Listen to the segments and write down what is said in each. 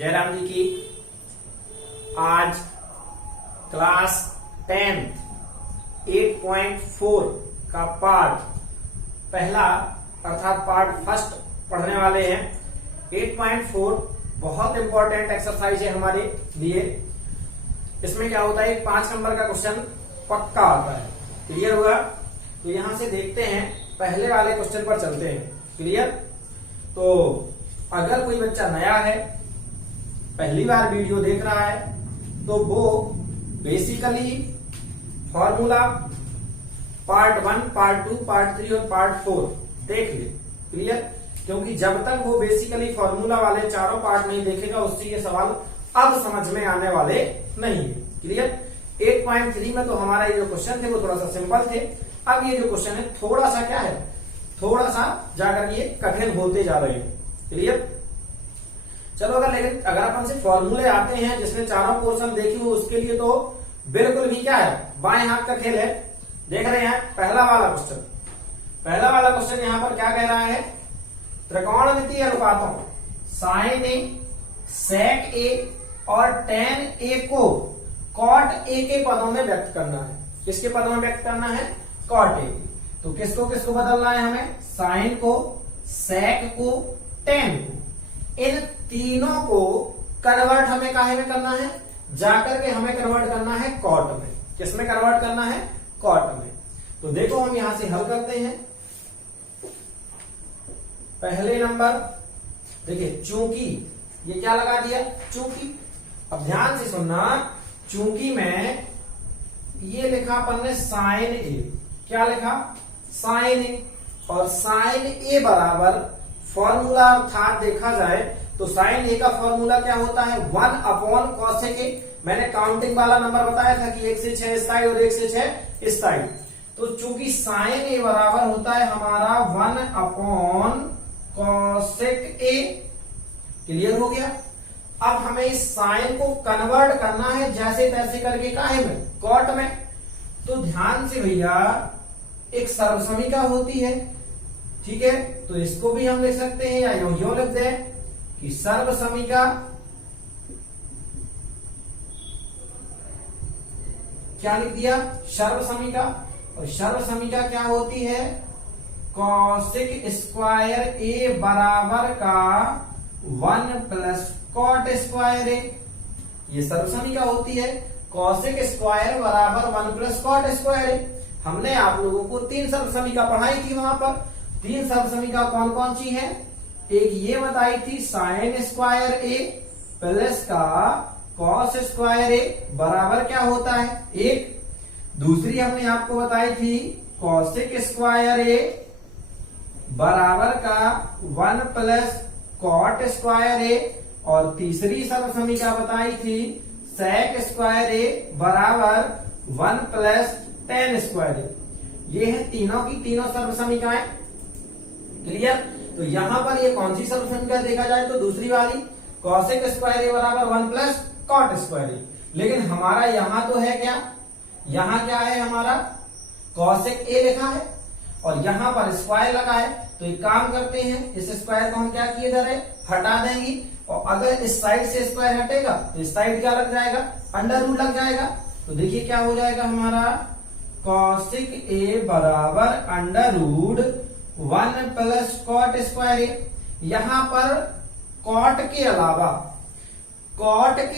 जयराम जी की आज class 10th 8.4 का पार्ट पहला अर्थात पार्ट फर्स्ट पढ़ने वाले हैं। 8.4 बहुत इंपॉर्टेंट एक्सरसाइज है हमारे लिए। इसमें क्या होता है, 5 नंबर का क्वेश्चन पक्का आता है। क्लियर हुआ? तो यहां से देखते हैं, पहले वाले क्वेश्चन पर चलते हैं। क्लियर? तो अगर कोई बच्चा नया है, पहली बार वीडियो देख रहा है, तो वो basically formula part 1, part 2, part 3 और पार्ट 4 देख ले। क्लियर? क्योंकि जब तक वो बेसिकली फॉर्मूला वाले चारों पार्ट नहीं देखेगा, उससे ये सवाल अब समझ में आने वाले नहीं है। क्लियर? 8.3 में तो हमारा ये जो क्वेश्चन थे वो थोड़ा सा सिंपल थे। अब ये जो क्वेश्चन है थोड़ा सा क्या है, थोड़ा सा जाकर ये कठिन होते जा रहे हैं। क्लियर? चलो लेकिन अगर अपन से फॉर्मूले आते हैं जिसने चारों पोर्शन देखी हो, उसके लिए तो बिल्कुल भी क्या है, बाएं हाथ का खेल है। देख रहे हैं पहला वाला क्वेश्चन यहां पर क्या कह रहा है, त्रिकोणमितीय अनुपातों साइन ए, सेक ए और टेन ए को कॉट ए के पदों में व्यक्त करना है। किसके पदों में व्यक्त करना है? Cot A. तो किसको किसको बदलना है हमें? साइन को, सेक को, टेन को। इन तीनों को कन्वर्ट हमें काहे में करना है? जाकर के हमें कन्वर्ट करना है कॉट में। किसमें कन्वर्ट करना है? कॉट में। तो देखो हम यहां से हल करते हैं। पहले नंबर देखिए, चूंकि ये क्या लगा दिया, चूंकि। अब ध्यान से सुनना, चूंकि में ये लिखा अपन ने साइन ए। क्या लिखा? साइन ए। और साइन ए बराबर फॉर्मूला अर्थात देखा जाए तो साइन ए का फॉर्मूला क्या होता है? 1 अपॉन कॉसेक ए। मैंने काउंटिंग वाला नंबर बताया था कि 1 से 6 इस साइड और 1 से 6 इस साइड। तो चूंकि साइन ए बराबर होता है हमारा 1 अपॉन कॉसेक ए। क्लियर हो गया? अब हमें इस साइन को कन्वर्ट करना है जैसे तैसे करके काहे में? कॉट में। तो ध्यान से भैया, एक सर्वसमीका होती है, ठीक है? तो इसको भी हम लिख सकते हैं या यूं लिख दें कि सर्वसमीका क्या लिख दिया? सर्वसमीका। और सर्वसमीका क्या होती है? कॉसेक स्क्वायर ए बराबर का 1 प्लस कॉट स्क्वायर ए। ये सर्वसमीका होती है। कॉसेक स्क्वायर बराबर 1 प्लस कॉट स्क्वायर ए। हमने आप लोगों को 3 सर्वसमीका पढ़ाई थी। वहां पर 3 सर्वसमीका कौन कौन सी है? एक ये बताई थी साइन स्क्वायर ए प्लस का कॉस स्क्वायर ए बराबर क्या होता है? 1। दूसरी हमने आपको बताई थी कॉसेक स्क्वायर ए बराबर का 1 प्लस कॉट स्क्वायर ए। और तीसरी सर्वसमीका बताई थी सेक स्क्वायर ए बराबर 1 प्लस टेन स्क्वायर ए। ये है तीनों की तीनों सर्वसमीकाएं। क्लियर? तो यहां पर ये कौन सी सर्वसमीका देखा जाए तो दूसरी वाली, कॉसेक स्क्वायर ए बराबर 1 प्लस कॉट स्क्वायर ए। लेकिन हमारा यहां तो है क्या, यहां क्या है हमारा? कॉसेक ए लिखा है और यहां पर स्क्वायर लगा है। तो एक काम करते हैं, इस स्क्वायर को हम क्या किए जा रहे, हटा देंगे। और अगर इस साइड से स्क्वायर हटेगा तो इस साइड क्या लग जाएगा? अंडर रूट लग जाएगा। तो देखिए क्या हो जाएगा हमारा, कॉसेक ए बराबर under root 1 plus cot square A. यहां पर कॉट के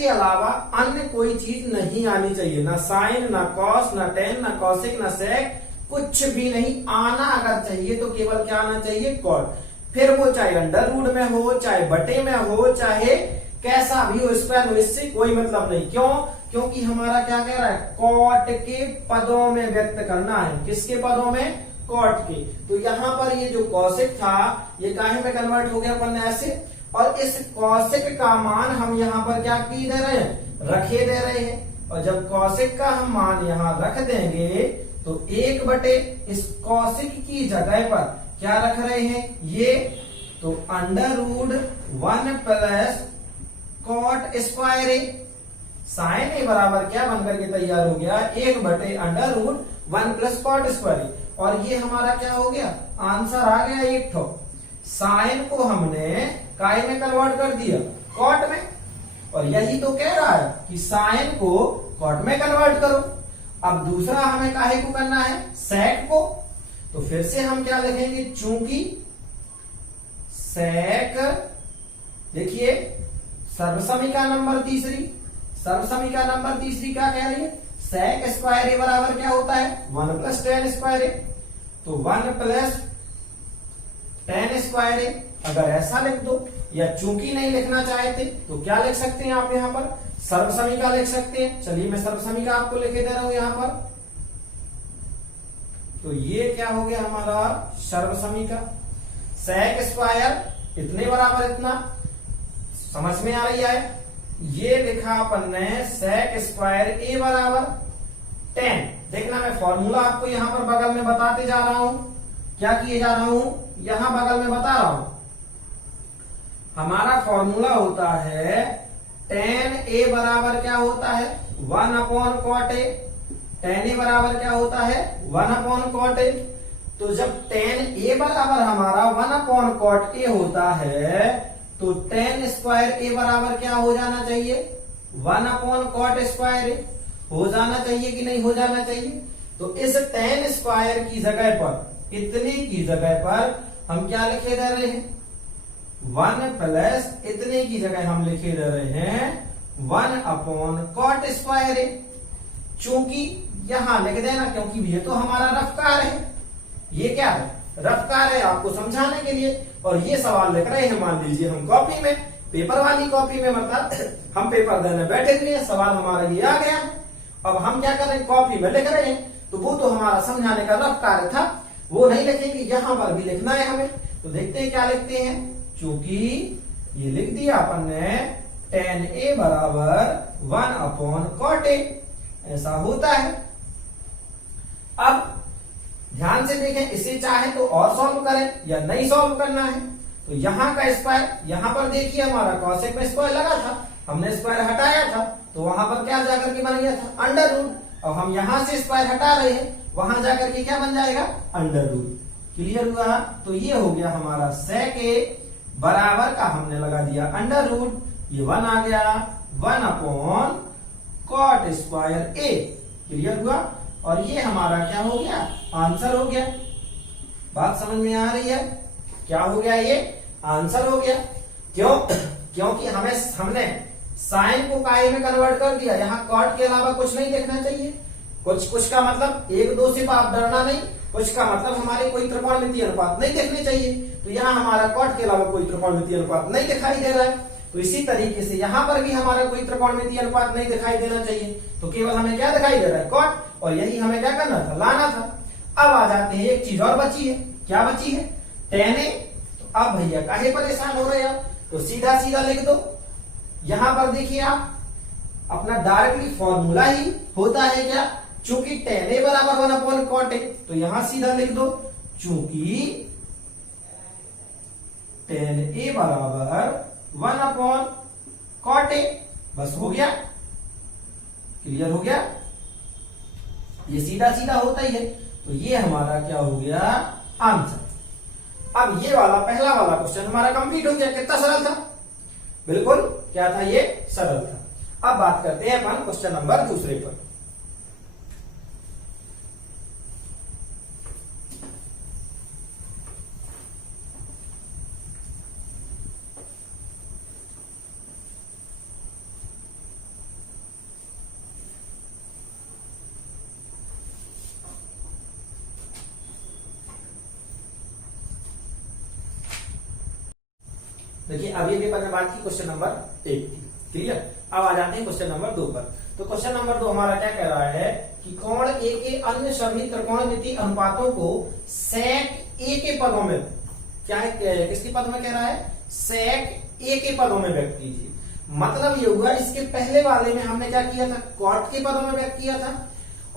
अलावा अन्य कोई चीज नहीं आनी चाहिए, ना साइन, ना कॉस, ना टेन, ना कॉसेक, ना सेक, कुछ भी नहीं आना। अगर चाहिए तो केवल क्या आना चाहिए? कॉट। फिर वो चाहे अंडर रूट में हो, चाहे बटे में हो, चाहे कैसा भी हो, स्क्वायर हो, इससे कोई मतलब नहीं। क्यों? क्योंकि हमारा क्या कह रहा है, कॉट के पदों में व्यक्त करना है। किसके पदों में? कॉट के। तो यहां पर ये जो कॉसेक था ये काहे में कन्वर्ट हो गया अपन ऐसे। और इस कॉसेक का मान हम यहाँ पर क्या की दे रहे हैं? रखे दे रहे हैं। और जब कॉसेक का हम मान यहाँ रख देंगे तो 1 बटे इस कॉसेक की जगह पर क्या रख रहे हैं? ये। तो under root 1 plus cot square A. Sine A बराबर क्या बनकर के तैयार हो गया? 1 बटे under root 1 plus cot square A. और ये हमारा क्या हो गया? आंसर आ गया 1 ठो। साइन को हमने काय में कन्वर्ट कर दिया? कॉट में। और यही तो कह रहा है कि साइन को कॉट में कन्वर्ट करो। अब दूसरा हमें काहे को करना है, सेक को। तो फिर से हम क्या लिखेंगे, चूंकि सेक, देखिए सर्वसमीका नंबर तीसरी, सर्वसमीका नंबर तीसरी क्या कह रही है, सेक स्क्वायर ए बराबर क्या होता है, 1 प्लस टेन स्क्वायर ए। तो 1 प्लस टेन स्क्वायर ए, अगर ऐसा लिख दो, या चूंकि नहीं लिखना चाहते तो क्या लिख सकते हैं आप यहाँ पर, सर्वसमीका लिख सकते हैं। चलिए मैं सर्वसमीका आपको लिखे दे रहा हूं यहां पर। तो ये क्या हो गया हमारा सर्वसमीका, सेक स्क्वायर इतने बराबर इतना, समझ में आ रही है। ये लिखा अपन ने सेक स्क्वायर ए बराबर 10। देखना मैं फॉर्मूला आपको यहां पर बगल में बताते जा रहा हूं, क्या किए जा रहा हूं, यहां बगल में बता रहा हूं। हमारा फॉर्मूला होता है tan a बराबर क्या होता है, 1 upon cot A. tan a बराबर क्या होता है, 1 अपॉन कॉट ए। तो जब tan a बराबर हमारा 1 अपॉन कॉट ए होता है, तो tan स्क्वायर a बराबर क्या हो जाना चाहिए, 1 अपॉन कॉट स्क्वायर ए हो जाना चाहिए कि नहीं हो जाना चाहिए। तो इस tan स्क्वायर की जगह पर, इतने की जगह पर हम क्या लिखे दे रहे हैं, 1 प्लस इतने की जगह हम लिखे दे रहे हैं 1 अपॉन कॉट स्क्वायर ए। चूंकि यहां लिख देना, क्योंकि ये तो हमारा रफ्कार है, ये क्या है, रफ्कार है, आपको समझाने के लिए। और ये सवाल लिख रहे हैं, मान लीजिए हम कॉपी में, पेपर वाली कॉपी में, मतलब हम पेपर देने बैठे हुए हैं, सवाल हमारा ये आ गया है। अब हम क्या कर रहे हैं, कॉपी में लिख रहे हैं, तो वो तो हमारा समझाने का रफ्कार था, वो नहीं लिखेंगे, यहां पर भी लिखना है हमें। तो देखते हैं क्या लिखते हैं, चूंकि ये लिख दिया अपन ने tan a बराबर 1 अपॉन कॉट ए, ऐसा होता है। अब ध्यान से देखें, इसे चाहे तो और सॉल्व करें या नहीं सॉल्व करना है। तो यहां का स्क्वायर, यहां पर देखिए हमारा कॉसेक में स्क्वायर लगा था, हमने स्क्वायर हटाया था, तो वहां पर क्या जाकर के बन गया था, अंडर रूट। अब हम यहां से स्क्वायर हटा रहे हैं, वहां जाकर के क्या बन जाएगा, अंडर रूट। क्लियर हुआ। तो ये हो गया हमारा सेक ए बराबर का हमने लगा दिया अंडर रूट, ये 1 आ गया 1 upon cot square A. Clear हुआ। और ये हमारा क्या हो गया, आंसर हो गया। बात समझ में आ रही है, क्या हो गया, ये आंसर हो गया। क्यों, क्योंकि हमने साइन को काई में कन्वर्ट कर दिया, यहाँ कॉट के अलावा कुछ नहीं देखना चाहिए। कुछ का मतलब 1 2 से आप डरना नहीं, कुछ का मतलब हमारे कोई त्रिकोणमितीय अनुपात नहीं देखने चाहिए। तो यहाँ हमारा कॉट के अलावा कोई त्रिकोणमितीय अनुपात नहीं दिखाई दे रहा है, तो इसी तरीके से यहाँ पर भी हमारा कोई त्रिकोणमितीय अनुपात नहीं दिखाई देना चाहिए। तो केवल हमें क्या दिखाई दे रहा है, कॉट, और यही हमें क्या करना था, लाना था। अब आ जाते हैं, एक चीज और बची है, क्या बची है, tan a। तो अब भैया काहे परेशान हो रहे हैं आप, तो सीधा सीधा लिख दो। यहां पर देखिए आप, अपना डायरेक्टली फॉर्मूला ही होता है क्या, चूंकि tan a बराबर 1 अपॉन कॉट ए, तो यहां सीधा लिख दो, चूंकि tan a बराबर 1 अपॉन कॉट ए। बस हो गया, क्लियर हो गया। ये सीधा सीधा होता ही है। तो ये हमारा क्या हो गया, आंसर। अब ये वाला पहला वाला क्वेश्चन हमारा कंप्लीट हो गया। कितना सरल था, बिल्कुल क्या था, ये सरल था। अब बात करते हैं अपन क्वेश्चन नंबर दूसरे पर। देखिए अब ये पेपर में बात की क्वेश्चन नंबर 1 की, क्लियर। अब आ जाते हैं क्वेश्चन नंबर 2 पर। तो क्वेश्चन नंबर 2 हमारा क्या कह रहा है कि कोण ए के अन्य सभी त्रिकोणमितीय अनुपातों को सेक ए के पदों में, क्या है, किसके पद में कह रहा है, सेक ए के पदों में व्यक्त कीजिए। मतलब ये हुआ, इसके पहले वाले में हमने क्या किया था, कॉट के पदों में व्यक्त किया था,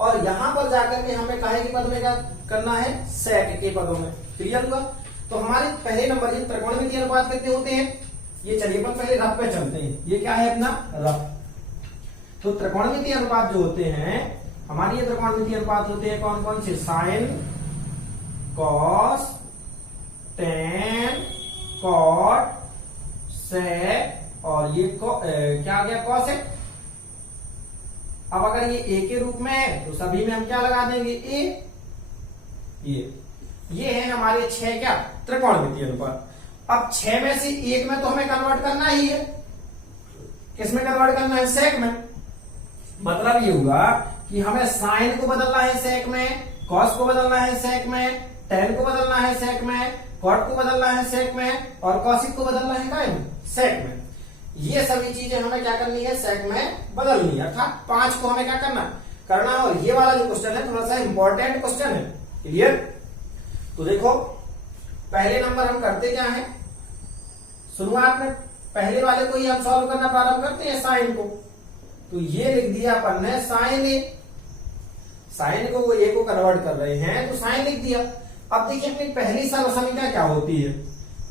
और यहां पर जाकर के हमें काहे के पद में क्या करना है, सेक के पदों में। क्लियर हुआ। तो हमारे पहले नंबर ये त्रिकोणमितीय अनुपात कितने होते हैं, ये चलिए अपन पहले रफ पे चलते हैं। ये क्या है अपना रफ। तो त्रिकोणमितीय अनुपात जो होते हैं हमारे, ये त्रिकोणमितीय अनुपात होते हैं कौन कौन से, साइन, कॉस, टेन, कॉट, सेक और ये क्या आ गया कॉसेक। अब अगर ये ए के रूप में है तो सभी में हम क्या लगा देंगे ए। ये है हमारे 6 क्या त्रिकोणमितीय अनुपात। अब 6 में से एक में तो हमें कन्वर्ट करना ही है। किसमें कन्वर्ट करना है? सेक में। मतलब ये हुआ कि हमें साइन को बदलना है सेक में, कॉस को बदलना है सेक में, टेन को बदलना है सेक में, कॉट को बदलना है सेक में और कॉसिक को बदलना है काय में? सेक में। ये सभी चीजें हमें क्या करनी है? सेक में बदलनी है। अर्थात 5 को हमें क्या करना है। और ये वाला जो क्वेश्चन है थोड़ा सा इंपॉर्टेंट क्वेश्चन है। क्लियर? तो देखो पहले नंबर हम करते क्या है, शुरुआत में पहले वाले को ही हम सॉल्व करना प्रारंभ करते हैं साइन को। तो ये लिख दिया अपन ने साइन ए। साइन को वो ए को कन्वर्ट कर रहे हैं तो साइन लिख दिया। अब देखिए अपनी पहली सर्वसमीकरण क्या होती है।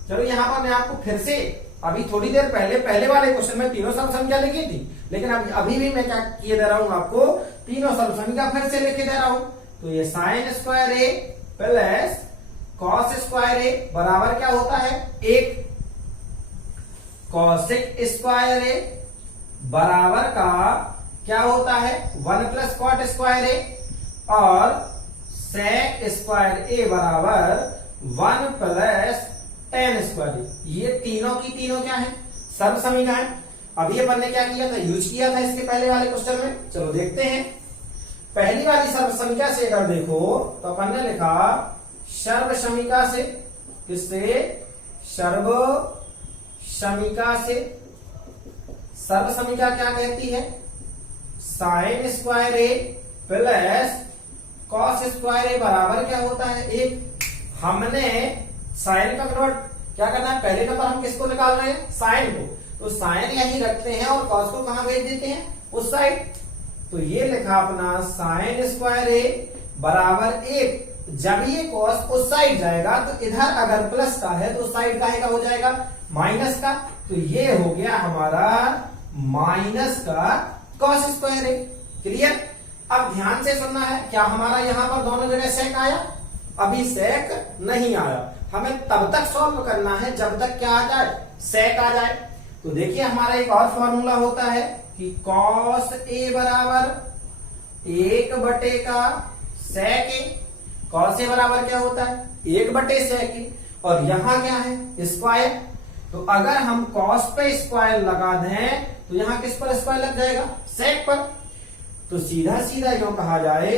चलो यहां पर मैं आपको फिर से अभी थोड़ी देर पहले वाले क्वेश्चन में तीनों सर्वसमीकरण लिखी थी, लेकिन अभी भी मैं क्या किए दे रहा हूं आपको, तीनों सर्वसमीकरण फिर से लिखे दे रहा हूं। तो ये साइन स्क्वायर ए प्लस कॉस स्क्वायर ए बराबर क्या होता है? 1। कॉसेक स्क्वायर ए बराबर का क्या होता है? 1 प्लस कॉट स्क्वायर ए और सेक स्क्वायर ए बराबर 1 प्लस टेन स्क्वायर ए। ये तीनों की तीनों क्या है? सर्वसमीकरण। अब ये अपन ने क्या किया था? यूज किया था इसके पहले वाले क्वेश्चन में। चलो देखते हैं। पहली वाली सर्वसमीकरण से अगर देखो तो अपन ने लिखा सर्वसमीकरण से। किससे? सर्वसमीकरण से। सर्वसमीकरण क्या कहती है? साइन स्क्वायर ए प्लस कॉस स्क्वायर ए बराबर क्या होता है? 1। हमने साइन का कन्वर्ट क्या करना है? पहले नंबर हम किसको निकाल रहे हैं? साइन को। तो साइन यही रखते हैं और कॉस को कहां भेज देते हैं? उस साइड। तो ये लिखा अपना साइन स्क्वायर ए बराबर 1। जब ये कॉस उस साइड जाएगा तो इधर अगर प्लस का है तो उस साइड का हो जाएगा माइनस का। तो ये हो गया हमारा माइनस का कॉस स्क्वायर ए। क्लियर? अब ध्यान से सुनना है। क्या हमारा यहां पर दोनों जगह सेक आया? अभी सेक नहीं आया। हमें तब तक सॉल्व करना है जब तक क्या आ जाए? सेक आ जाए। तो देखिए हमारा एक और फॉर्मूला होता है कि कॉस ए बराबर 1 बटे का सेक ए। कॉस ए बराबर क्या होता है? 1 बटे सेक ए। और यहां क्या है? स्क्वायर। तो अगर हम कॉस पे स्क्वायर लगा दें तो यहां किस पर स्क्वायर लग जाएगा? सेक पर। तो सीधा सीधा यूं कहा जाए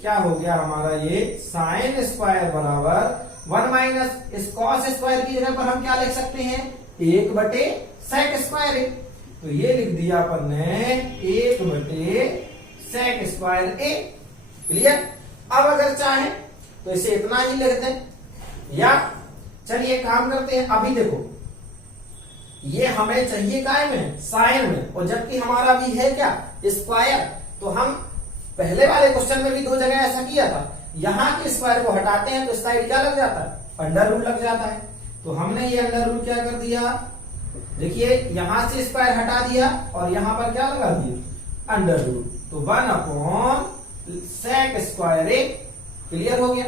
क्या हो गया हमारा? ये साइन स्क्वायर बराबर 1 माइनस इस कॉस स्क्वायर की जगह पर हम क्या लिख सकते हैं? 1 बटे सेक स्क्वायर ए। तो ये लिख दिया अपन ने 1 बटे सेक स्क्वायर ए। क्लियर? अब अगर चाहे तो इसे इतना ही लिख दें, या चलिए काम करते हैं। अभी देखो ये हमें चाहिए काय में? साइन में। और जबकि हमारा भी है क्या? स्क्वायर। तो हम पहले वाले क्वेश्चन में भी 2 जगह ऐसा किया था। यहां के स्क्वायर को हटाते हैं तो इस साइड क्या लग जाता है? अंडर रूट लग जाता है। तो हमने ये अंडर रूट क्या कर दिया? देखिए यहां से स्क्वायर हटा दिया और यहां पर क्या लगा दिया? Under root. तो 1 upon sec square A. Clear हो गया?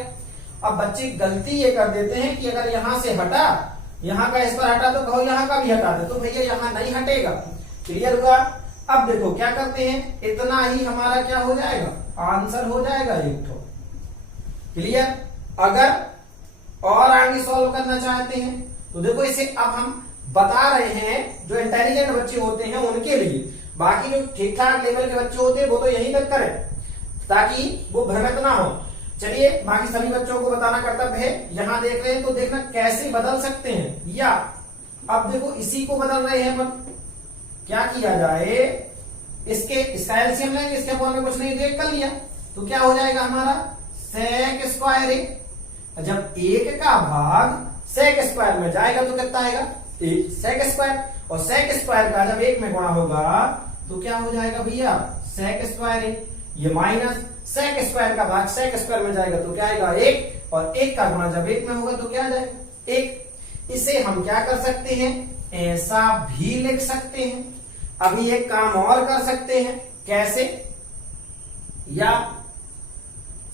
अब बच्चे गलती ये कर देते हैं कि अगर यहां से हटा, यहां का स्क्वायर हटा तो कहो यहां का भी हटा दे। तो भैया यहां नहीं हटेगा। क्लियर हुआ? अब देखो क्या करते हैं, इतना ही हमारा क्या हो जाएगा? आंसर हो जाएगा 1 ठो। क्लियर? अगर और आगे सॉल्व करना चाहते हैं तो देखो इसे अब हम बता रहे हैं जो इंटेलिजेंट बच्चे होते हैं उनके लिए। बाकी जो ठीक ठाक लेवल के बच्चे होते हैं वो तो यही तक करें ताकि वो भ्रमित ना हो। चलिए बाकी सभी बच्चों को बताना कर्तव्य है। यहां देख रहे हैं तो देखना कैसे बदल सकते हैं। या अब देखो इसी को बदल रहे हैं अपन। क्या किया जाए? इसका एलसीएम लेंगे, इसके फॉर्म में कुछ नहीं देख कर लिया तो क्या हो जाएगा हमारा? सेक स्क्वायर ए। जब 1 का भाग सेक स्क्वायर में जाएगा तो कितना आएगा? Sec square. और सेक स्क्वायर का जब 1 में गुणा होगा तो क्या हो जाएगा भैया? सेक स्क्वायर ए। ये माइनस सेक स्क्वायर का भाग सेक स्क्वायर में जाएगा तो क्या आएगा? 1। और 1 का गुणा जब 1 में होगा तो क्या आ जाएगा? 1। इसे हम क्या कर सकते हैं? ऐसा भी लिख सकते हैं। अभी एक काम और कर सकते हैं। कैसे? या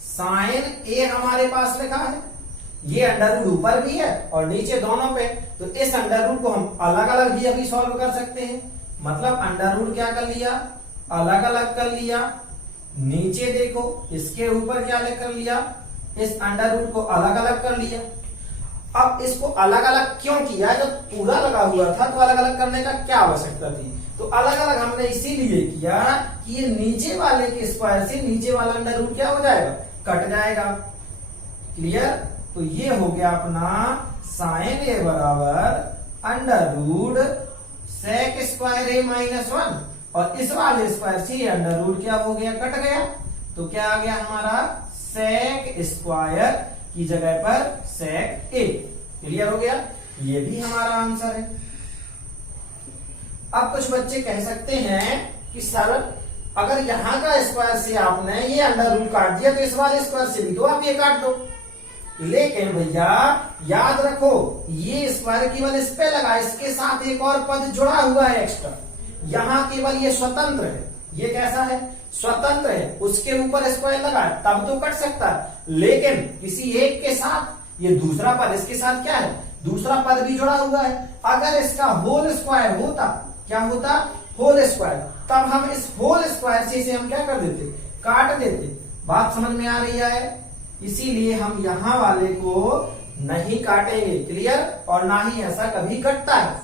साइन ए हमारे पास लिखा है, ये अंडर रूट ऊपर भी है और नीचे दोनों पे, तो इस अंडर रूट को हम अलग अलग भी अभी सॉल्व कर सकते हैं। मतलब अंडर रूट क्या कर लिया, अलग अलग कर लिया। नीचे देखो इसके ऊपर क्या कर लिया, इस अंडर रूट को अलग अलग कर लिया। अब इसको अलग अलग क्यों किया, जब पूरा लगा हुआ था तो अलग अलग करने का क्या आवश्यकता थी। तो अलग अलग हमने इसीलिए किया कि ये नीचे वाले के स्क्वायर से नीचे वाला अंडर रूट क्या हो जाएगा, कट जाएगा। क्लियर। तो ये हो गया अपना साइन ए बराबर अंडर रूट सेक स्क्वायर ए माइनस 1, और इस वाले स्क्वायर से अंडर रूट क्या हो गया, कट गया। तो क्या आ गया हमारा सेक स्क्वायर की जगह पर सेक ए। क्लियर हो गया, ये भी हमारा आंसर है। अब कुछ बच्चे कह सकते हैं कि सर अगर यहां का स्क्वायर से आपने ये अंडर रूट काट दिया तो इस वाले स्क्वायर से भी तो आप ये काट दो। लेकिन भैया याद रखो ये स्क्वायर केवल इस पे लगा, इसके साथ एक और पद जुड़ा हुआ है एक्स्ट्रा। यहां केवल ये स्वतंत्र है, ये कैसा है, स्वतंत्र है। उसके ऊपर स्क्वायर लगा है तब तो कट सकता है, लेकिन किसी एक के साथ ये दूसरा पद, इसके साथ क्या है, दूसरा पद भी जुड़ा हुआ है। अगर इसका होल स्क्वायर होता, क्या होता, होल स्क्वायर, तब हम इस होल स्क्वायर से इसे हम क्या कर देते, काट देते। बात समझ में आ रही है। इसीलिए हम यहां वाले को नहीं काटेंगे। क्लियर। और ना ही ऐसा कभी कटता है।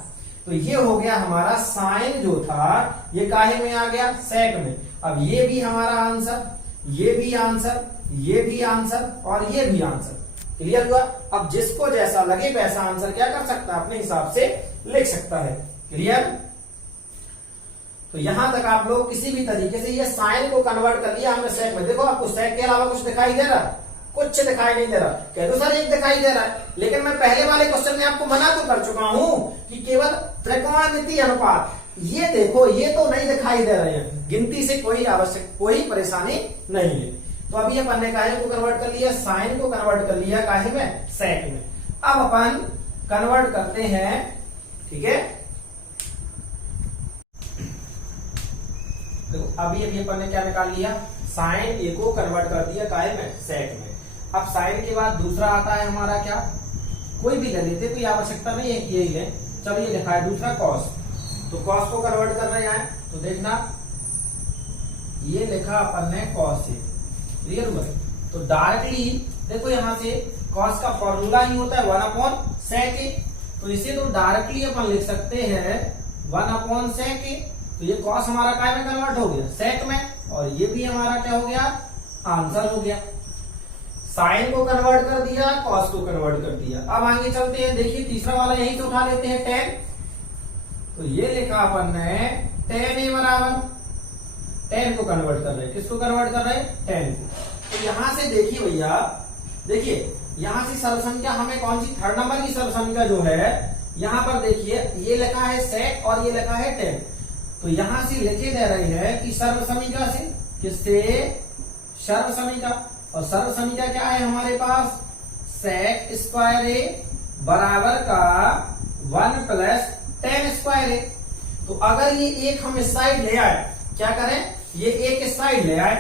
तो ये हो गया हमारा साइन जो था ये काहे में आ गया, सेक में। अब ये भी हमारा आंसर, ये भी आंसर, ये भी आंसर और ये भी आंसर। क्लियर हुआ। अब जिसको जैसा लगे वैसा आंसर क्या कर सकता है, अपने हिसाब से लिख सकता है। क्लियर। तो यहां तक आप लोग किसी भी तरीके से ये साइन को कन्वर्ट कर लिया हमने सेक में। देखो आपको सेक के अलावा कुछ दिखाई दे रहा है, कुछ दिखाई नहीं दे रहा। कह दो सर एक दिखाई दे रहा है, लेकिन मैं पहले वाले क्वेश्चन में आपको मना तो कर चुका हूं कि केवल त्रिकोणमितीय अनुपात, ये देखो ये तो नहीं दिखाई दे रहे हैं। गिनती से कोई परेशानी नहीं है। तो अभी अपन ने काहे को कन्वर्ट कर लिया, साइन को कन्वर्ट कर लिया काहे में, सेक में। अब अपन कन्वर्ट करते हैं। ठीक है। तो अभी अपन ने क्या निकाल लिया, साइन ए को कन्वर्ट कर दिया काहे में, सेक में। अब साइन के बाद दूसरा आता है हमारा क्या, कोई भी ले लेते, कोई आवश्यकता नहीं है कि यही लें। चलो ये लिखा है दूसरा कॉस, तो कॉस को कन्वर्ट कर रहे हैं। तो देखना ये लिखा अपन ने कॉस से। क्लियर हुआ। तो डायरेक्टली देखो यहां से कॉस का फॉर्मूला ही होता है 1/sec ए। तो इसे तो डायरेक्टली अपन लिख सकते हैं 1/sec ए। तो ये कॉस हमारा काय में कन्वर्ट हो गया, सेक में, और ये भी हमारा क्या हो गया, आंसर हो गया। साइन को कन्वर्ट कर दिया, कॉस को कन्वर्ट कर दिया। अब आगे चलते हैं। देखिए तीसरा वाला यही से उठा लेते हैं, tan। तो ये लिखा अपन ने tan ए बराबर, tan को कन्वर्ट कर रहे हैं, किसको कन्वर्ट कर रहे हैं, tan को। तो यहां से देखिए भैया, देखिए यहां से सर्वसंख्या हमें कौन सी, थर्ड नंबर की सर्वसंख्या जो है, यहां पर देखिए ये लिखा है सेक और ये लिखा है tan। तो यहां से लिखे दे रहे हैं कि सर्वसमीका से, किससे, सर्वसमीका। और सर्वसमीका क्या है हमारे पास, सेक स्क्वायर ए बराबर का 1 + tan स्क्वायर ए। तो अगर ये एक हम इस साइड ले आए, क्या करें, ये एक इस साइड ले आए,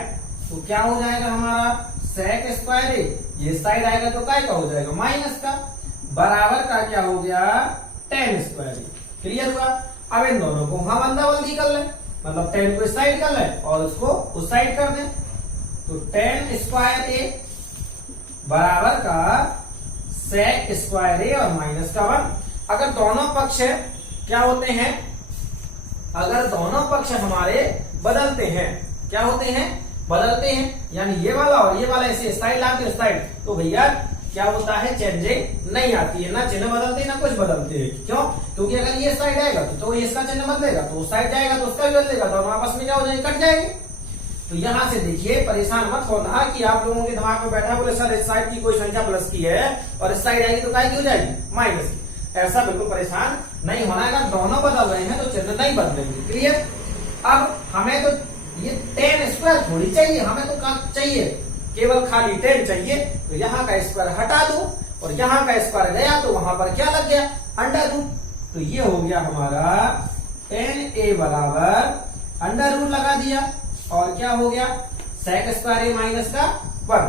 तो क्या हो जाएगा हमारा सेक स्क्वायर ए, ये साइड आएगा तो काय का हो जाएगा, माइनस का, बराबर का क्या हो गया, tan स्क्वायर ए। क्लियर हुआ। अब इन दोनों को हम अदला बदली कर लें, मतलब tan को इस साइड कर लें और उसको उस साइड कर दें। तो tan स्क्वायर ए बराबर का सेक स्क्वायर ए और माइनस का 1। अगर दोनों पक्ष क्या होते हैं, अगर दोनों पक्ष हमारे बदलते हैं, क्या होते हैं, बदलते हैं, यानी ये वाला और ये वाला ऐसे साइड लाते हैं साइड, तो भैया क्या होता है, चेंजिंग नहीं आती है, ना चिन्ह बदलते ना कुछ बदलते हैं। क्यों, क्योंकि अगर ये साइड आएगा तो इसका चिन्ह बदलेगा, तो उस साइड जाएगा तो उसका भी बदलेगा, दोनों आपस में क्या हो जाएंगे, कट जाएंगे। तो यहां से देखिए परेशान मत होना कि आप लोगों के दिमाग में बैठा बोले सर इस साइड की कोई संख्या प्लस की है और इस साइड आएगी तो काय की हो जाएगी, माइनस की। ऐसा बिल्कुल परेशान नहीं होना है। अगर दोनों बदल रहे हैं तो चिन्ह नहीं बदलेंगे। क्लियर। अब हमें तो ये tan स्क्वायर थोड़ी चाहिए, हमें तो चाहिए केवल खाली tan चाहिए। तो यहाँ का स्क्वायर हटा दो और यहाँ का स्क्वायर गया तो वहां पर क्या लग गया, अंडर रूट। तो ये हो गया हमारा tan ए बराबर अंडर रूट लगा दिया और क्या हो गया, सेक स्क्वायर ए माइनस का 1।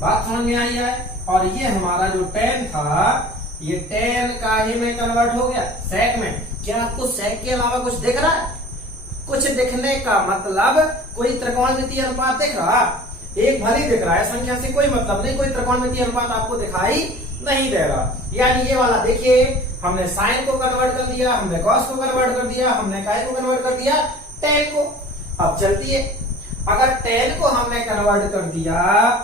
बात समझ में आई है। और ये हमारा जो tan था ये tan काहे में कन्वर्ट हो गया, sec में। क्या आपको sec के अलावा कुछ दिख रहा है? कुछ दिखने का मतलब कोई त्रिकोणमितीय अनुपात दिख रहा? एक भले दिख रहा है, संख्या से कोई मतलब नहीं, कोई त्रिकोणमितीय अनुपात आपको दिखाई नहीं दे रहा। यानी ये वाला देखिए, हमने साइन को कन्वर्ट कर दिया, हमने कॉस को कन्वर्ट कर दिया, हमने काय को कन्वर्ट कर दिया, tan को। अब चलती है, अगर tan को हमने कन्वर्ट कर दिया,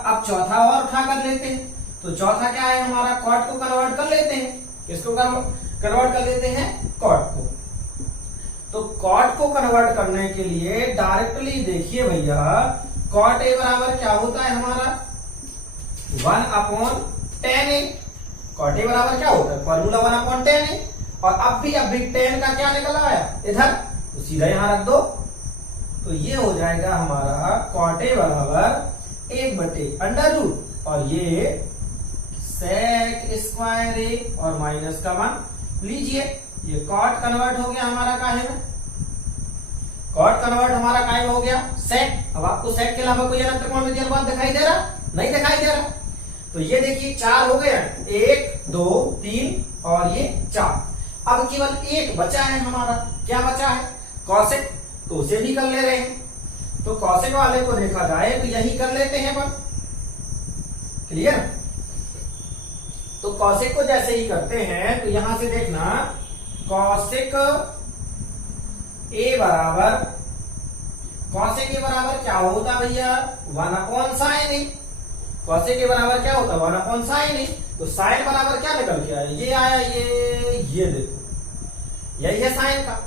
अब चौथा और उठा कर लेते हैं। तो चौथा क्या है हमारा, cot को कन्वर्ट कर लेते हैं। किसको कन्वर्ट कर लेते हैं? cot को। तो cot को कन्वर्ट करने के लिए डायरेक्टली देखिए भैया, cot a बराबर क्या होता है हमारा, 1/tan a। cot a बराबर क्या होता है, फॉर्मूला 1/tan a। और अब भी tan का क्या निकल आया इधर, तो सीधा यहां रख दो। तो ये हो जाएगा हमारा cot a बराबर 1/√, और ये sec स्क्वायर a और माइनस का 1 लीजिए। ये cot कन्वर्ट हो गया हमारा काहे में, cot कन्वर्ट हमारा काहे में हो गया, sec। अब आपको sec के अलावा कोई अलग त्रिकोणमितीय अनुपात दिखाई दे रहा? नहीं दिखाई दे रहा। तो ये देखिए 4 हो गए, 1 2 3 और ये 4। अब केवल एक बचा है हमारा, क्या बचा है, cosec। तो उसे भी कर ले रहे हैं। तो cosec वाले को देखा जाए तो यही कर लेते हैं पर, क्लियर। तो cosec को जैसे ही करते हैं तो यहां से देखना, cosec a बराबर क्या होता भैया, 1/sin a। cosec a बराबर क्या होता, 1/sin a। तो sin बराबर क्या निकल के आया, ये आया, ये देखो यही है sin का।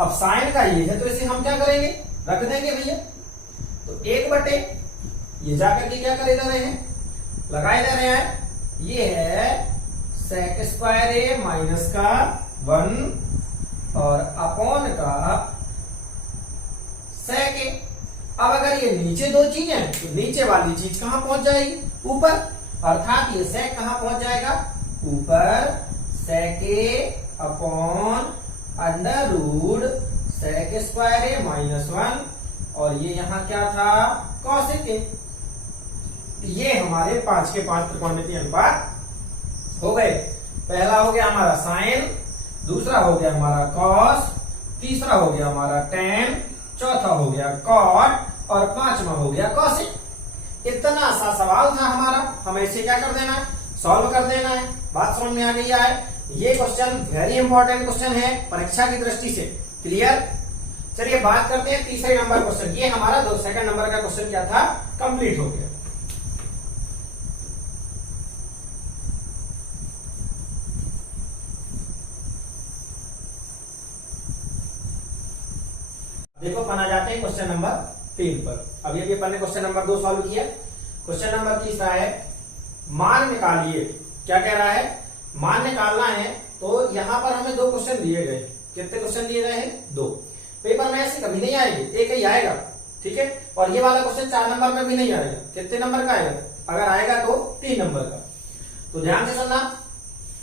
अब sin का ये है तो इसे हम क्या करेंगे, रख देंगे भैया। तो 1/, ये जाकर के क्या करे दे रहे हैं, लगाए दे रहे हैं, ये है sec स्क्वायर a माइनस का 1 और अपॉन का sec a। अब अगर ये नीचे दो चीजें तो नीचे वाली चीज कहां पहुंच जाएगी, ऊपर, अर्थात ये sec कहां पहुंच जाएगा, ऊपर। sec a upon √sec square a minus 1, और ये यहां क्या था, cosec a। ये हमारे 5 के 5 त्रिकोणमितीय अनुपात हो गए। पहला हो गया हमारा साइन, दूसरा हो गया हमारा कॉस, तीसरा हो गया हमारा tan, चौथा हो गया cot और पांचवा हो गया cosec। इतना सा सवाल था हमारा, हमें इसे क्या कर देना है, सॉल्व कर देना है। बात समझ में आ गई है। ये क्वेश्चन वेरी इंपॉर्टेंट क्वेश्चन है परीक्षा की दृष्टि से, क्लियर। चलिए बात करते हैं तीसरे नंबर क्वेश्चन। ये हमारा सेकंड नंबर का क्वेश्चन क्या था, कंप्लीट हो गया। देखो पढ़ा जाते हैं क्वेश्चन नंबर 3 पर। अभी अभी अपन ने क्वेश्चन नंबर 2 सॉल्व किया। क्वेश्चन नंबर तीसरा है, मान निकालिए। क्या कह रहा है, मान निकालना है। तो यहां पर हमें 2 क्वेश्चन दिए गए। कितने क्वेश्चन दिए गए हैं, 2। पेपर में ऐसे कभी नहीं आएंगे, एक ही आएगा, ठीक है। और ये वाला क्वेश्चन 4 नंबर में भी नहीं आएगा। कितने नंबर का आएगा, अगर आएगा तो 3 नंबर का। तो ध्यान से सुनना,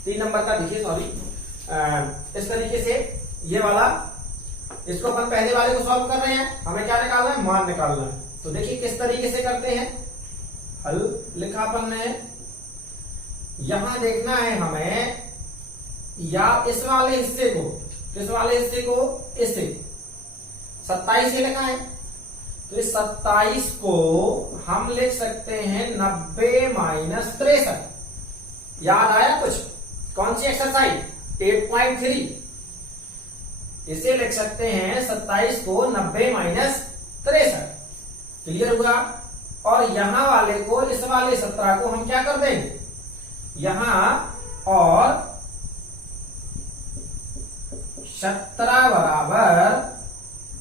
3 नंबर का देखिए, सॉरी, इस तरीके से ये वाला, इसको अपन पहले वाले को सॉल्व कर रहे हैं। हमें क्या निकालना है, मान निकालना है। तो देखिए किस तरीके से करते हैं। हल लिखा अपन ने, यहां देखना है हमें, या इस वाले हिस्से को, किस वाले हिस्से को, इसे 27 से लिखा है। तो इस 27 को हम लिख सकते हैं 90 माइनस 63। याद आया कुछ, कौन सी एक्सरसाइज, 8.3। इसे लिख सकते हैं 27 को 90 माइनस 63। क्लियर हुआ। और यहां वाले को, इस वाले 17 को हम क्या कर देंगे, यहां और 17 बराबर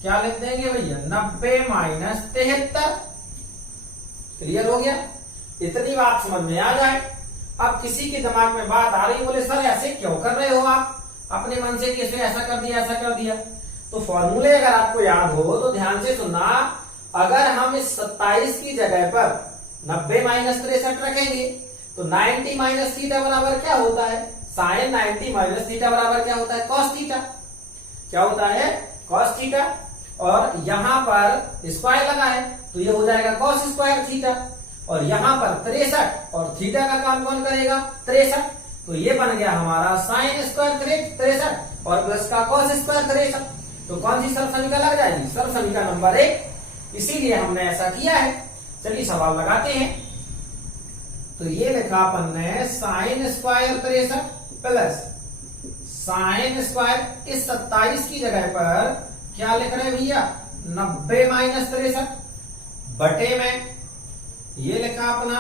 क्या लिख देंगे भैया, 90 माइनस 73। क्लियर हो गया। इतनी बात समझ में आ जाए। अब किसी के दिमाग में बात आ रही, बोले सर ऐसे क्यों कर रहे हो आप अपने मन से, कि इसने ऐसा कर दिया, ऐसा कर दिया। तो फॉर्मूले अगर आपको याद हो तो ध्यान से सुनना। अगर हम इस 27 की जगह पर 90 माइनस 63 रखेंगे तो 90 माइनस थीटा बराबर क्या होता है, साइन 90 माइनस थीटा बराबर क्या होता है, कॉस थीटा। क्या होता है, कॉस थीटा। और यहां पर स्क्वायर लगा है तो ये हो जाएगा कॉस स्क्वायर थीटा। और यहाँ पर 63 और थीटा का काम कौन करेगा 63। तो ये बन गया हमारा साइन स्क्वायर 63 और प्लस का कॉस स्क्वायर 63। तो कौन सी सर्व समीकरण लग जाएगी, सर्व समीकरण नंबर 1। इसीलिए हमने ऐसा किया है। चलिए सवाल लगाते हैं। तो ये लिखा अपन ने sine square 63 plus sine square, इस 27 की जगह पर क्या लिख रहे हैं भैया 90 माइनस 63 बटे में ये लिखा अपना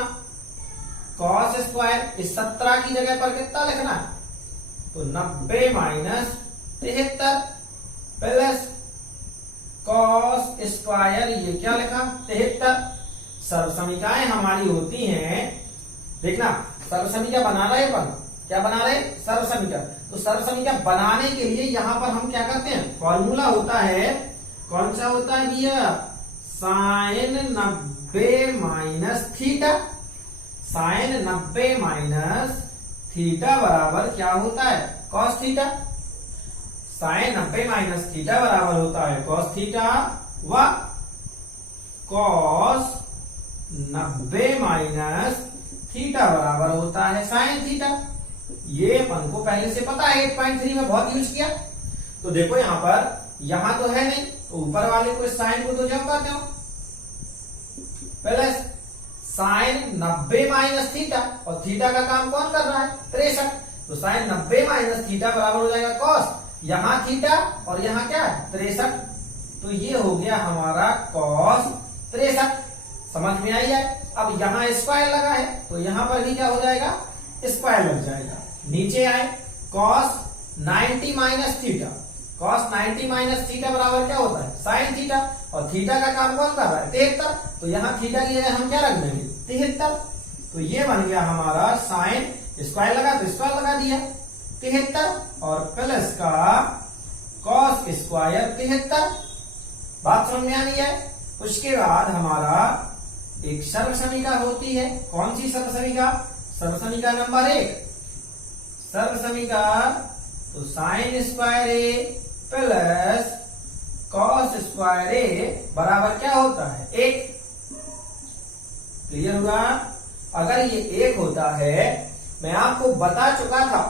कॉस स्क्वायर, इस 17 की जगह पर कितना लिखना है तो 90 माइनस 73 प्लस कॉस स्क्वायर, ये क्या लिखा 73। सर्व समीकरण हमारी होती हैं, देखना सर्व समीकरण बना रहे अपन, क्या बना रहे सर्व समीकरण। तो सर्व समीकरण बनाने के लिए यहां पर हम क्या करते हैं, फॉर्मूला होता है, कौन सा होता है भैया sine 90 minus theta. Sine 90 minus theta बराबर क्या होता है cos theta. Sine 90 minus theta बराबर होता है कॉस थीटा व कॉस 90 माइनस थीटा बराबर होता है साइन थीटा। ये अपन को पहले से पता है, 8.3 में बहुत यूज किया। तो देखो यहां पर, यहां तो है नहीं, तो ऊपर वाले को साइन को तो जब करते हो प्लस साइन 90 माइनस थीटा, और थीटा का काम कौन कर रहा है 63। तो साइन 90 माइनस थीटा बराबर हो जाएगा कॉस, यहां थीटा और यहां क्या है 63। तो ये हो गया हमारा कॉस 63। समझ में आई है। अब यहां स्क्वायर लगा है तो यहां पर भी क्या हो जाएगा स्क्वायर लग जाएगा। नीचे आए cos 90 minus theta, cos 90 minus theta बराबर क्या होता है साइन थीटा, और थीटा का काम कौन कर रहा है 73। तो यहाँ थीटा की जगह हम क्या रख देंगे 73। तो ये बन गया हमारा साइन, स्क्वायर लगा तो स्क्वायर लगा दिया 73 और प्लस का कॉस स्क्वायर 73। बात समझ में आ रही है। उसके बाद हमारा एक सर्व समीकरण होती है, कौन सी सर्व समीकरण, सर्व समीकरण नंबर 1। सर्व समीकरण तो साइन स्क्वायर ए प्लस कॉस स्क्वायर ए बराबर क्या होता है 1। क्लियर हुआ। अगर ये 1 होता है, मैं आपको बता चुका था,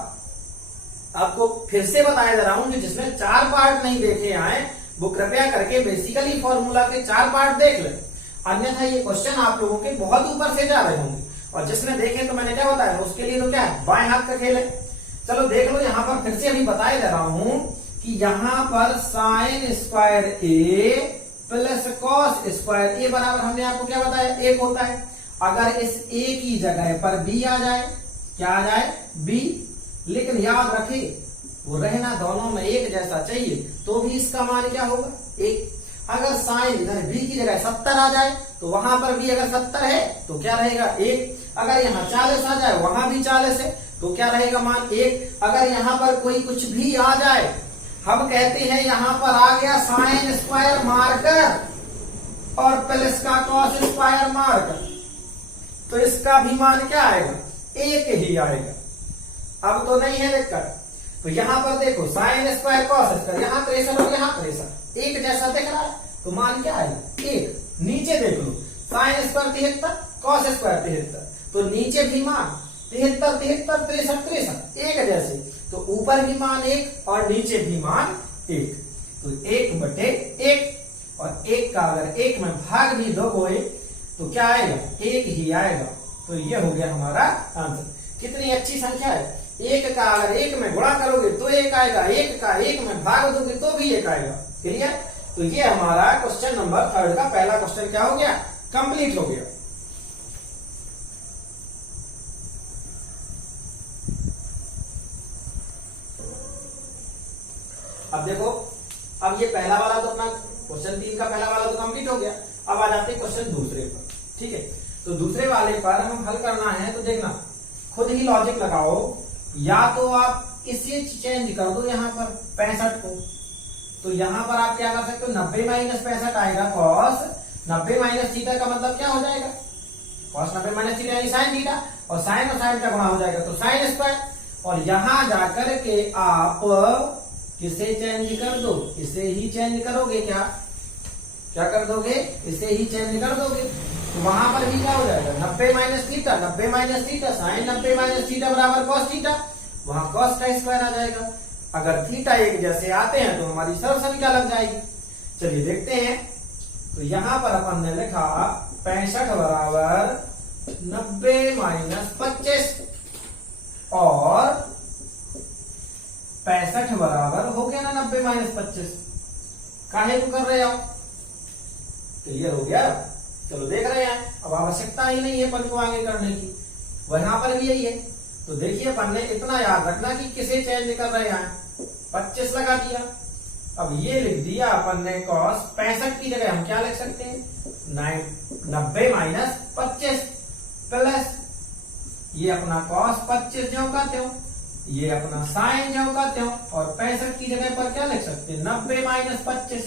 आपको फिर से बताया जा रहा हूं कि जिसमें 4 पार्ट नहीं देखे आए वो कृपया करके बेसिकली फॉर्मूला के 4 पार्ट देख ले, अन्यथा ये क्वेश्चन आप लोगों के बहुत ऊपर से जा रहे होंगे। और जिसने देखे तो मैंने क्या बताया उसके लिए तो क्या है बाएं हाथ का खेल है। चलो देख लो, यहां पर फिर से अभी बताया जा रहा हूं कि यहां पर साइन स्क्वायर ए प्लस कॉस स्क्वायर ए बराबर हमने आपको क्या बताया 1 होता है। अगर इस ए की जगह पर बी आ जाए, क्या आ जाए बी, लेकिन याद रखे वो रहना दोनों में एक जैसा चाहिए, तो भी इसका मान क्या होगा 1। अगर साइन इधर बी की जगह 70 आ जाए तो वहां पर भी अगर 70 है तो क्या रहेगा 1। अगर यहाँ 40 आ जाए वहां भी 40 है तो क्या रहेगा मान 1। अगर यहाँ पर कोई कुछ भी आ जाए, हम कहते हैं यहाँ पर आ गया साइन स्क्वायर मार्कर और प्लस का कॉस स्क्वायर मार्कर, तो इसका भी मान क्या आएगा 1 ही आएगा। अब तो नहीं है दिक्कत। तो यहां पर देखो साइन स्क्वायर कॉस स्क्वायर, यहाँ 63 और यहाँ 63 एक जैसा दिख रहा है, तो मान क्या आएगा 1। नीचे देख लो साइन स्क्वायर 73 कॉस स्क्वायर 73, तो नीचे भी मान 73 73 63 63 एक जैसे, तो ऊपर भी मान 1 और नीचे भी मान 1, तो 1/1। और 1 का अगर 1 में भाग भी दोगे तो क्या आएगा 1 ही आएगा। तो ये हो गया हमारा आंसर। कितनी अच्छी संख्या है। 1 का अगर 1 में गुणा करोगे तो 1 आएगा, 1 का 1 में भाग दोगे तो भी 1 आएगा। क्लियर। तो ये हमारा क्वेश्चन नंबर 3 का पहला क्वेश्चन क्या हो गया कंप्लीट हो गया। अब देखो, अब ये पहला वाला तो अपना क्वेश्चन 3 का पहला वाला तो कंप्लीट हो गया। अब आ जाते हैं क्वेश्चन दूसरे पर। ठीक है, तो दूसरे वाले पर हम हल करना है, तो देखना खुद ही लॉजिक लगाओ, या तो आप इसे चेंज कर दो यहाँ पर 65 को, तो यहाँ पर आप क्या कर सकते हो 90 माइनस 65 आएगा कॉस 90 माइनस थीटा का मतलब क्या हो जाएगा कॉस 90 माइनस थीटा यानी साइन थीटा, और साइन का गुणा हो जाएगा तो साइन स्क्वायर। और यहां जाकर के आप किसे चेंज कर दो, इसे ही चेंज करोगे, क्या कर दोगे, इसे ही चेंज कर दोगे। तो वहां पर भी क्या हो जाएगा 90 minus theta, 90 minus theta sine 90 minus theta बराबर कॉस थीटा, वहां कॉस का स्क्वायर आ जाएगा। अगर थीटा एक जैसे आते हैं तो हमारी सर्व समीकरण लग जाएगी। चलिए देखते हैं। तो यहां पर अपन ने लिखा 65 बराबर 90 माइनस 25 और 65 बराबर हो गया ना 90 माइनस 25। काहे को कर रहे हो? क्लियर हो गया? चलो देख रहे हैं, अब आवश्यकता ही नहीं है अपन को आगे करने की, वहां पर भी यही है। तो देखिए अपन ने इतना याद रखना कि किसे चेंज कर रहे हैं, 25 लगा दिया। अब ये लिख दिया अपन ने कॉस 65 की जगह हम क्या लिख सकते हैं 90 माइनस 25 प्लस ये अपना कॉस 25 जो का त्यों, ये अपना साइन जो का त्यों, और 65 की जगह पर क्या लिख सकते हैं 90 माइनस 25।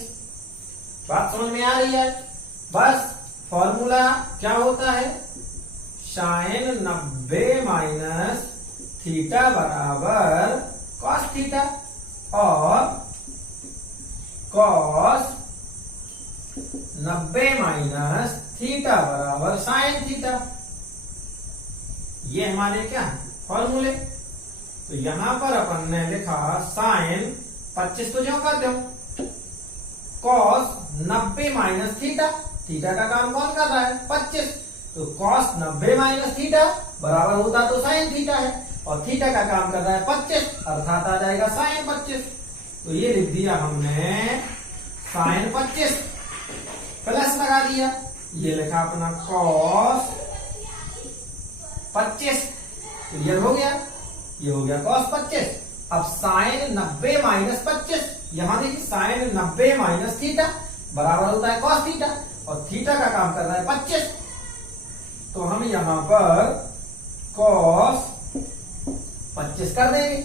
बात समझ में आ रही है? बस फॉर्मूला क्या होता है, साइन 90 माइनस थीटा बराबर कॉस थीटा और कॉस 90 माइनस थीटा बराबर साइन थीटा। ये हमारे क्या फॉर्मूले। तो यहां पर अपन ने लिखा साइन 25 तो जो कर दो, कॉस 90 माइनस थीटा, थीटा का काम कौन कर रहा है 25, तो कॉस 90 माइनस थीटा बराबर होता तो साइन थीटा है, और थीटा का काम कर रहा है 25 अर्थात आ जाएगा साइन 25। तो ये लिख दिया हमने साइन 25 प्लस लगा दिया, ये लिखा अपना कॉस 25। क्लियर हो गया? ये हो गया कॉस 25। अब साइन 90 माइनस 25, यहां देखिए साइन 90 माइनस थीटा बराबर होता है कॉस थीटा, और थीटा का काम कर रहा है 25, तो हम यहां पर कॉस 25 कर देंगे।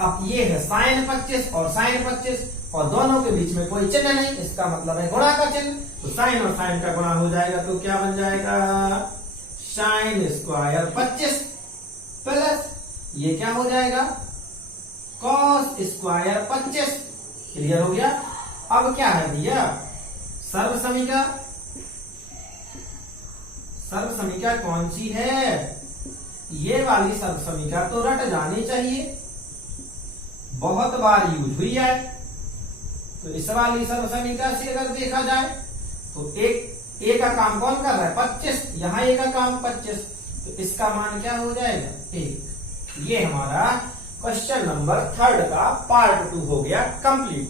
अब ये है साइन 25 और साइन 25, और दोनों के बीच में कोई चिन्ह नहीं, इसका मतलब है गुणा का चिन्ह। तो साइन और साइन का गुणा हो जाएगा तो क्या बन जाएगा साइन स्क्वायर 25 प्लस ये क्या हो जाएगा कॉस स्क्वायर 25। क्लियर हो गया? अब क्या है भैया सर्व समीकरण, सर्व समीकरण कौन सी है, ये वाली सर्व समीकरण तो रट जानी चाहिए, बहुत बार यूज हुई है। तो इस वाली सर्व समीकरण से अगर देखा जाए तो एक ए का काम कौन कर रहा है 25, यहां ए का काम 25, तो इसका मान क्या हो जाएगा 1। ये हमारा क्वेश्चन नंबर 3 का पार्ट 2 हो गया कंप्लीट।